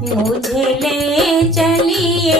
मुझे ले चलिए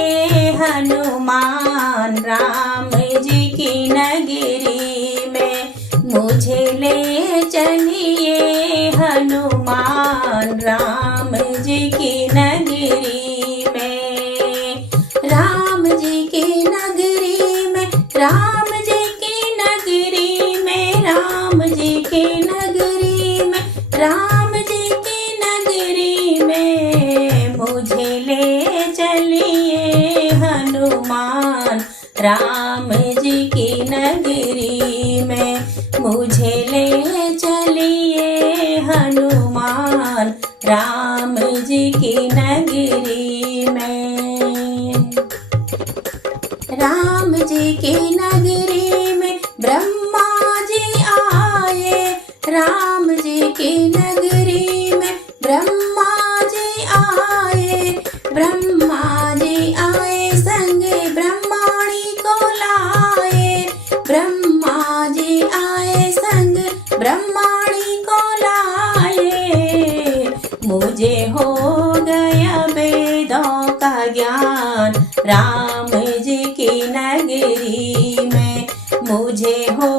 हनुमान राम जी की नगरी में। मुझे ले चलिए हनुमान राम जी की नगरी में। राम जी की नगरी में, राम जी की नगरी में, राम जी की नगरी में, राम जी की नगरी में। मुझे ले चलिए हनुमान राम जी की नगरी में। मुझे ले चलिए हनुमान राम जी की नगरी में। राम जी की नगरी में ब्रह्मा जी आए। राम जी की नगरी में ब्रह्मा जी आए। ब्रह्मा जी आए संग ब्रह्माणी को लाए। ब्रह्मा जी आए संग ब्रह्माणी को लाए। मुझे हो गया वेदों का ज्ञान राम जी की नगरी में। मुझे हो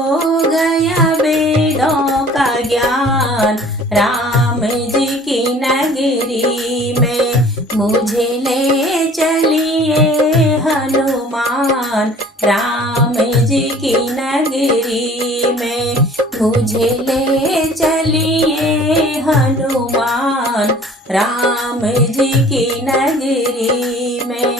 गया वेदों का ज्ञान राम जी की नगरी में। मुझे ले चलिए हनुमान राम जी की नगरी में। मुझे ले चलिए हनुमान राम जी की नगरी में।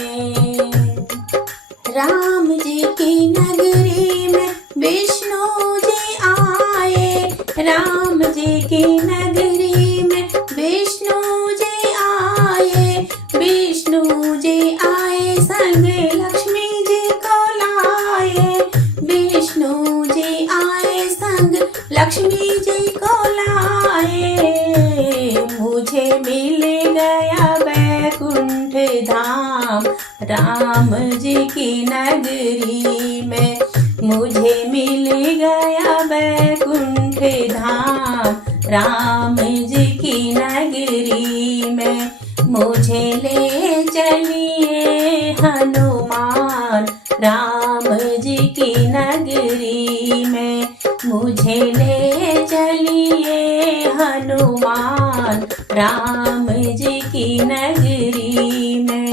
राम जी की नगरी में विष्णु जी आए। राम जी की नगरी में विष्णु जी आए। विष्णु जी आए संग लक्ष्मी जी को लाए। विष्णु जी आए संग लक्ष्मी जी को लाए। मुझे मिल गया वैकुंठ धाम राम जी की नगरी में। मुझे मिल गया वैकुंठ धाम राम जी की नगरी में। मुझे ले चलिए हनुमान राम जी की नगरी में। मुझे ले चलिए हनुमान राम जी की नगरी में।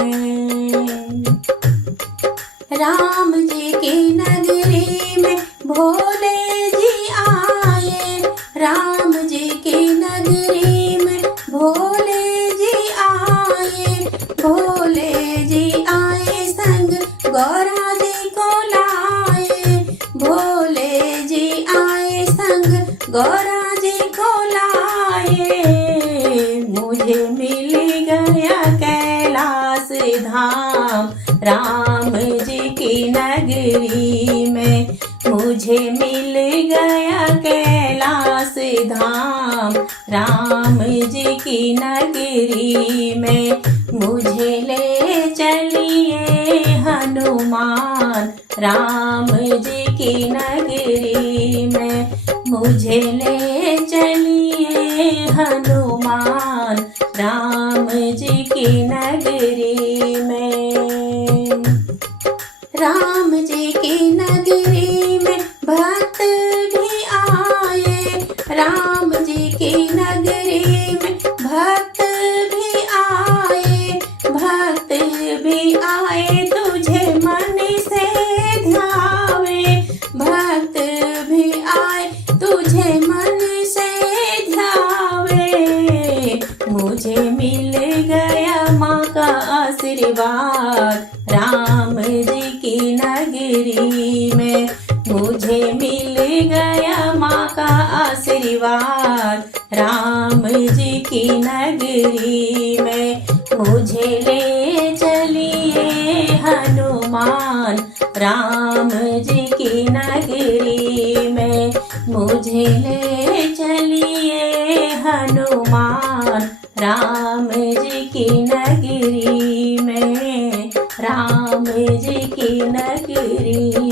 राम जी की नगरी में भोले जी आए। राम जी की नगरी में भोले जी आए। भोले जी आए संग गौरा जी को लाए। भोले जी आए संग गौरा जी को लाए। मुझे मिल गया कैलाश धाम राम जी की नगरी में। मुझे मिल गया कैलाश धाम राम जी की नगरी में। मुझे ले चलिए हनुमान राम जी की नगरी में। मुझे ले चलिए हनुमान राम जी की नगरी में। राम जी की नगरी में भक्त भी आए। राम जी की नगरी में भक्त भी आए। भक्त भी आए तुझे मन से ध्यावे। भक्त भी आए तुझे मन से ध्यावे। मुझे मिल गया माँ का आशीर्वाद राम जी की नगरी में। मुझे मिल गया माँ का आशीर्वाद राम जी की नगरी में। मुझे ले चलिए हनुमान राम जी की नगरी में। मुझे ले चलिए हनुमान राम जी की नगरी में। राम जी की नगरी